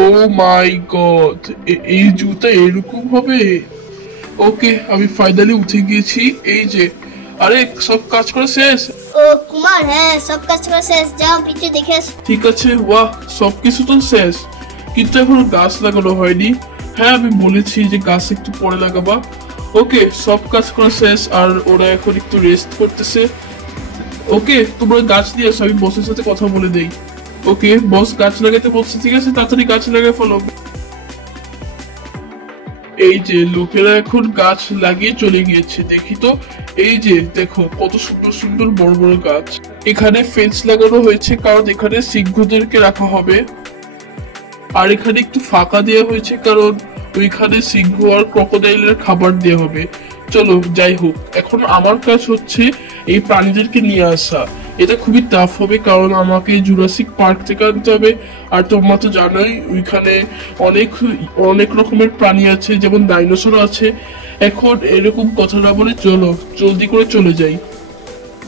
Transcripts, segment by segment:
ও মাই god, এই জুতা এরকম হবে? ওকে, আমি ফাইনালি উঠে গিয়েছি। এই যে, আরে সব কাজ করা শেষ। ও কুমার, হ্যাঁ সব কাজ করা শেষ, যাও পিছু দেখে এসো। ঠিক আছে, বাহ, সবকিছু তো শেষ, কিন্তু এখনো গাছ লাগানো হয়নি। হ্যাঁ, আমি বলেছি যে গাছ একটু পরে লাগাবা। ওকে, সব কাজ করা শেষ, আর ওরা এখন একটু রেস্ট করতেছে। ওকে, তোমরা গাছ দিয়ে আসো, আমি বসের সাথে কথা বলে দেই। ওকে, বস গাছ লাগাতে বলছে, ঠিক আছে, তাড়াতাড়ি গাছ লাগাই ফেলো। এই যে লোকেরা এখন গাছ লাগিয়ে চলে গিয়েছে, দেখি তো। এই যে দেখো কত সুন্দর সুন্দর বড় বড় গাছ। এখানে ফেন্স লাগানো হয়েছে, কারণ এখানে সিংহদেরকে রাখা হবে। আর এখানে একটু ফাঁকা দেওয়া হয়েছে, কারণ ওইখানে সিংহ আর ক্রোকোডাইলের খাবার দেওয়া হবে। চলো যাই হোক, এখন আমার কাজ হচ্ছে এই প্রাণীদেরকে নিয়ে আসা। এটা খুবই টাফ হবে, কারণ আমাকে জুরাসিক পার্ক থেকে আনতে হবে। আর তোমরা তো জানোই ওইখানে অনেক অনেক রকমের প্রাণী আছে, যেমন ডাইনোসর আছে। এখন এরকম কথা না বলে চলো জলদি করে চলে যাই।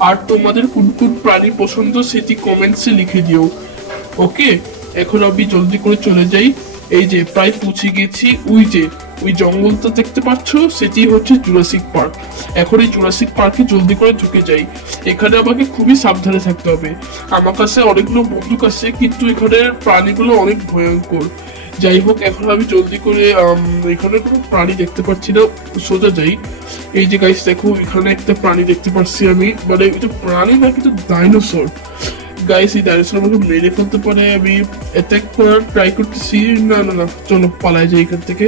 আর তোমাদের কোন কোন প্রাণী পছন্দ সেটি কমেন্টসে লিখে দিও। ওকে, এখন আমি জলদি করে চলে যাই। এই যে প্রায় পৌঁছে গেছি। ওই জঙ্গলটা দেখতে পাচ্ছ, সেটি হচ্ছে জুরাসিক পার্ক। এখন এই জুরাসিক পার্কে জলদি করে ঢুকে যাই। এখানে আমাকে খুবই সাবধানে থাকতে হবে। আমার কাছে অনেকগুলো বন্দুক আছে, কিন্তু এখানের প্রাণীগুলো অনেক ভয়ঙ্কর। যাই হোক, এখন আমি জলদি করে এখানে কোনো প্রাণী দেখতে পাচ্ছি না, সোজা যাই। এই যে গাইস দেখো, এখানে একটা প্রাণী দেখতে পাচ্ছি আমি, মানে এটা প্রাণী না কিন্তু ডাইনোসর। গাইস এই ডাইনোসর আমাকে মেরে ফেলতে পারে, আমি অ্যাটাক করার ট্রাই করতেছি। না না না, চলো পালাই যাই এখান থেকে।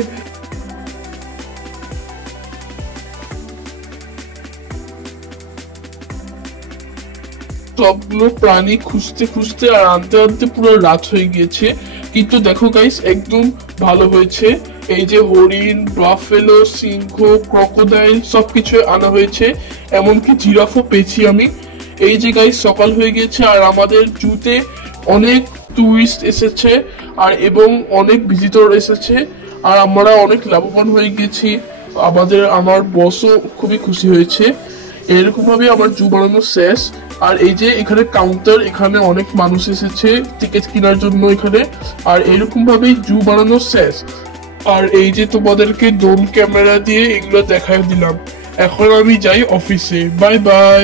সবগুলো প্রাণী খুঁজতে খুঁজতে আর আনতে আনতে পুরো রাত হয়ে গিয়েছে, কিন্তু দেখো গাইস একদম ভালো হয়েছে। এই যে হরিণ, বাফেলো, সিংহ, ক্রোকোডাইল সবকিছু আনা হয়েছে, এমনকি জিরাফও পেয়েছি আমি। এই যে গাইস সকাল হয়ে গেছে, আর আমাদের জুতে অনেক টুরিস্ট এসেছে আর এবং অনেক ভিজিটর এসেছে, আর আমরা অনেক লাভবান হয়ে গেছি। আমার বসও খুবই খুশি হয়েছে। এরকম ভাবে আমার জু বানানো শেষ। আর এই যে এখানে কাউন্টার, এখানে অনেক মানুষ এসেছে টিকিট কেনার জন্য এখানে। আর এরকম ভাবেই জু বানানো শেষ। আর এই যে তোমাদেরকে ড্রোন ক্যামেরা দিয়ে এগুলো দেখাই দিলাম। এখন আমি যাই অফিসে। Bye bye.